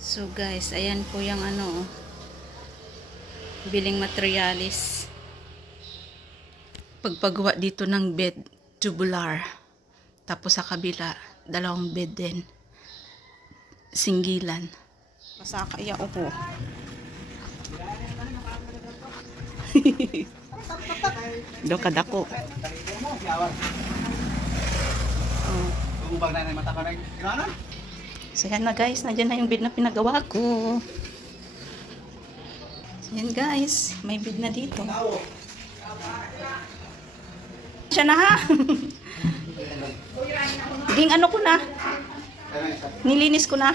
So guys, ayan po yung ano, biling materialis. Pagpagawa dito ng bed, tubular. Tapos sa kabila, dalawang bed din. Singgilan. Masakaya ako. Do kadako. Oh. So yan na guys, nandiyan na yung bed na pinagawa ko. So yan guys, may bed na dito. Siya na ha. Ging ano ko na. Nilinis ko na.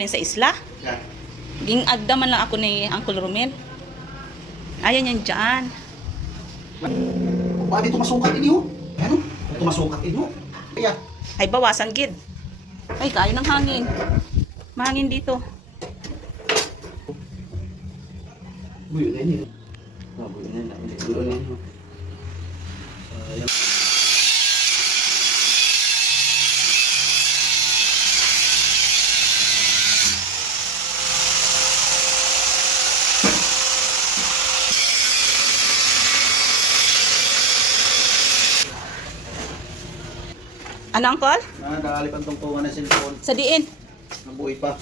Sa isla. Ging agdaman lang ako ni Uncle Romel. Ayan yan dyan. Bakit ito masukat inyo? Ano? Ito masukat inyo? Kaya. Ay bawasan gid. Ay kayo ng hangin. Mahangin dito. Buyo na yun. Buyo na yun. Buyo na yun. Ano Uncle? Nakalip ang tungtungan ng cellphone. Sa diin. Nabuhay pa.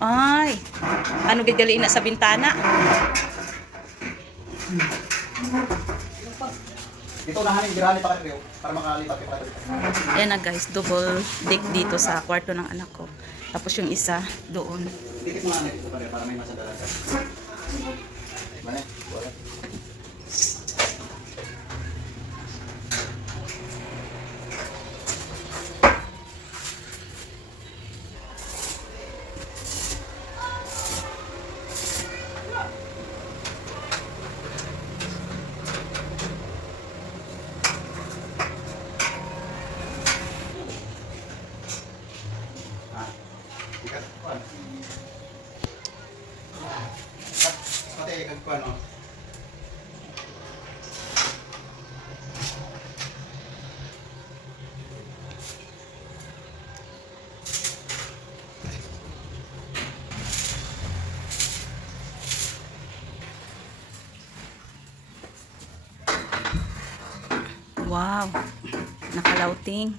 Ay. Ano gagaliin na sa bintana? Ito nahanin, girali pa kayo para makalipat pa kayo. Ayan na guys, double deck dito sa kwarto ng anak ko. Tapos yung isa doon. Dikit mo nga ito para may masadala ka. Mane? Wala. Wow. Nakalauting.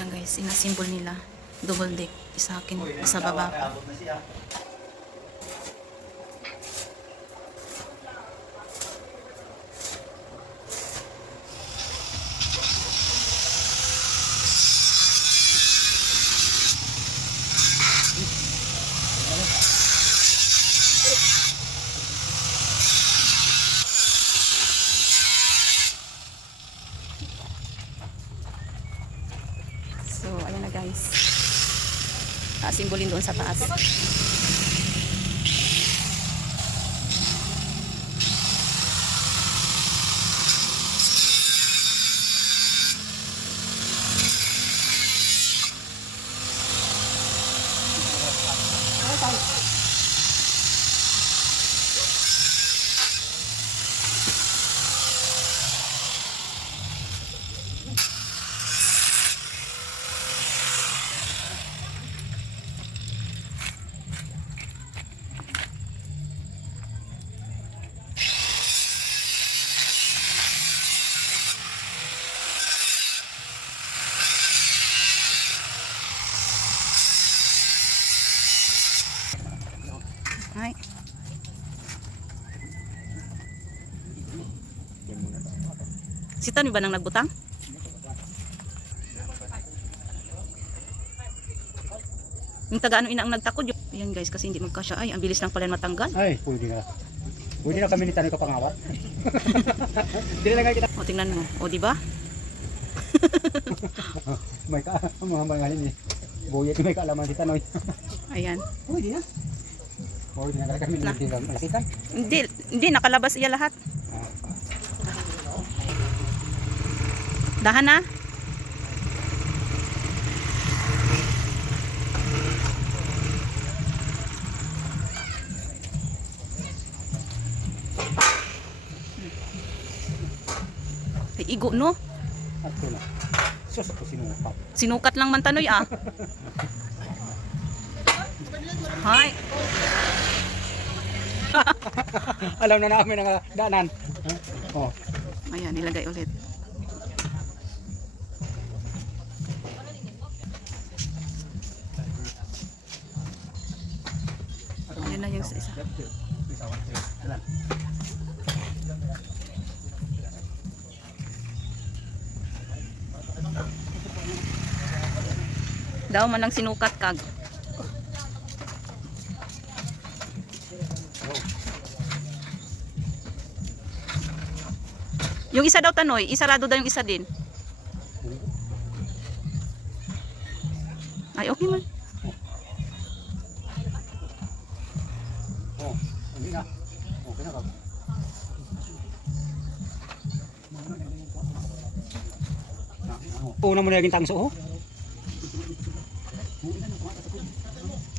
Yan guys, sinasimbol nila. Double deck. Isa akin, sa baba pa. So, ayan na guys. Simbolin doon sa taas. Ay. Si Tony ba nang nagbutang? Yung taga ano ina ang nagtakod. Ayan guys, kasi hindi magkasya. Ay, ang bilis lang pala matanggal. Ay, pwede na. Pwede na kami ni Tanoy kapangawat. Hindi na lang kita. O, tingnan mo. O, di ba? May mga ini. Buyet may kaalaman si Tanoy. Ayan. Pwede na. Pwede na kami Na. ni malakitan. Hindi, nakalabas iya lahat. Dahan na. Ay, igo no? At ito na. Sus ko sinukat. Sinukat lang man Tanoy ah. Hi. Alam na namin ang daanan. Oh. Ayan, nilagay ulit. Ayan na yung isa. Daw man lang sinukat kag. Yung isa daw Tanoy, isarado daw yung isa din. Ay, okay man. Oh, hindi na. Okay na ka. Una mo na yung tangso, oh.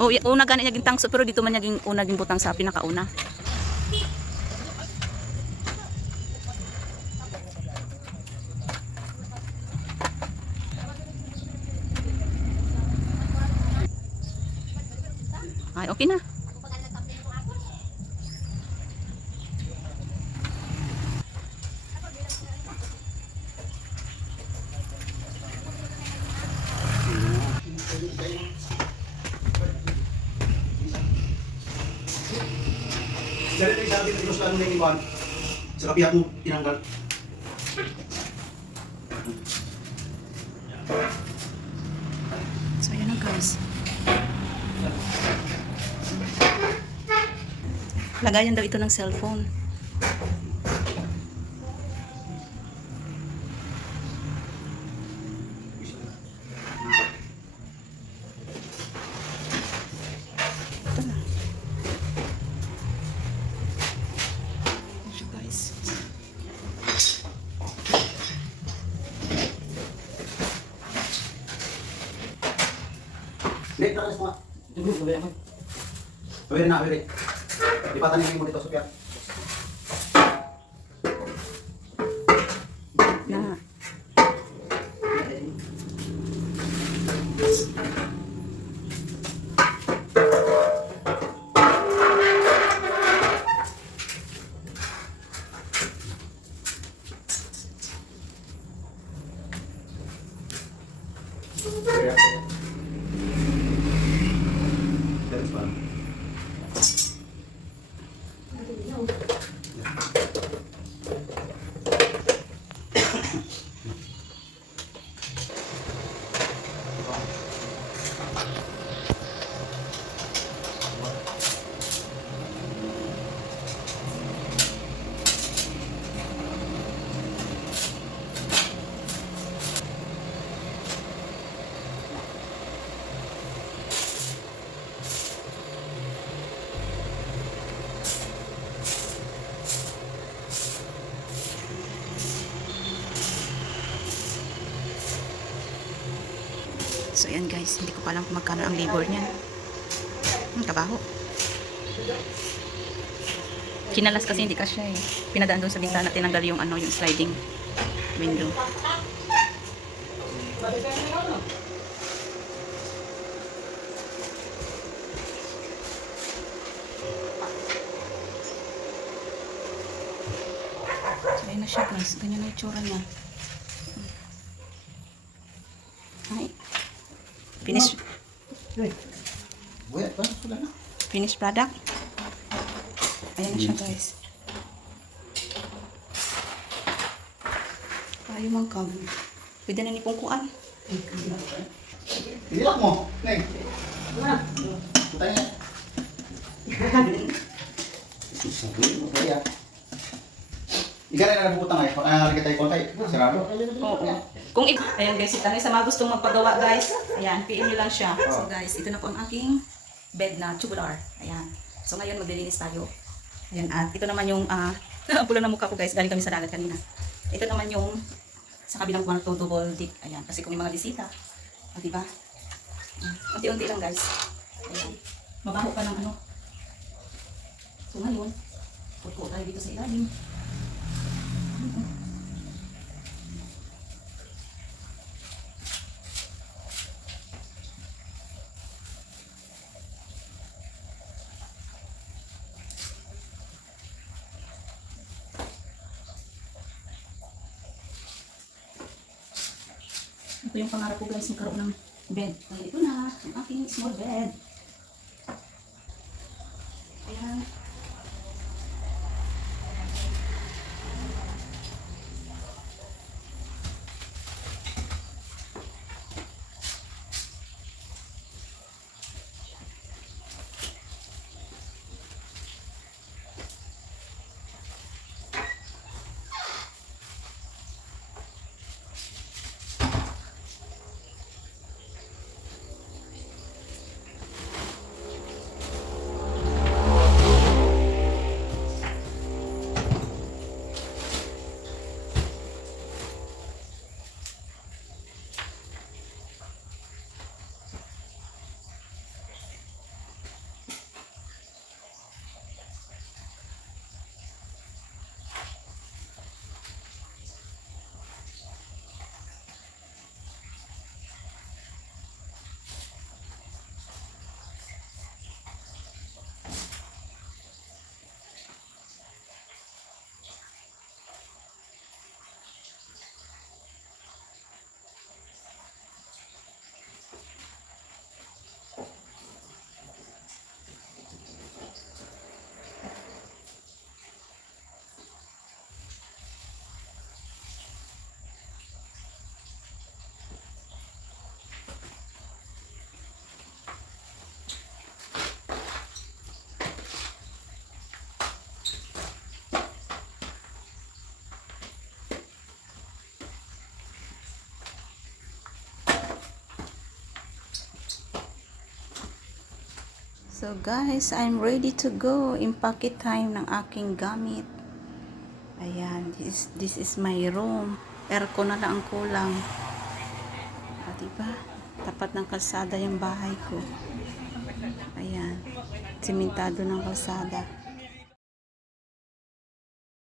Oh, una gani naging tangso pero dito man naging una ging butang sa pinakauna. Ay, okay na. Dali tayo sa atin, terus lang na yung iwan. Sa kapiyak mo, tinanggal. So, ayan na guys. Lagayan daw ito ng cellphone. Ito na. Ayan siya, guys. Hindi, lakas mo nga. Pwede na, pwede. Lipatan mo dito, Sophia. Na. Terus pa. So ayan guys, hindi ko pa alam kung magkano ang labor niyan. Kabaho. Kinalas kasi hindi kasya eh. Pinadaan doon sa bintana, tinanggal yung ano, yung sliding window. So ayan na siya guys, ganyan na yung tsura niya. Ay. Finish. Buhat pa, wala na. Finished product. Ayan na siya guys. Ayaw mang kam. Pwede na ni pong kuan. Ilak mo, Neng. Nakalagay tayo kontay. Sarado. Oo. Kung ayan guys, ito sa mga gustong magpagawa guys. Ayan, PM nyo lang siya. So guys, ito na po ang aking bed na tubular. Ayan. So ngayon maglilinis tayo. Ayan, at ito naman yung pula na mukha ko guys. Galing kami sa dagat kanina. Ito naman yung sa kabilang kwarto double deck. Ayan, kasi kung may mga bisita. O diba? Unti-unti lang guys. Ayan. Mabaho pa ng ano. So ngayon, puto tayo dito sa ilalim. Ito yung pangarap ko guys, magkaroon ng bed. Kaya ito na, ang aking small bed. Ayan. So guys, I'm ready to go. Impake time ng aking gamit. Ayan, this is my room. Aircon na lang ang kulang. Diba? Tapat ng kalsada yung bahay ko. Ayan, simentado ng kalsada.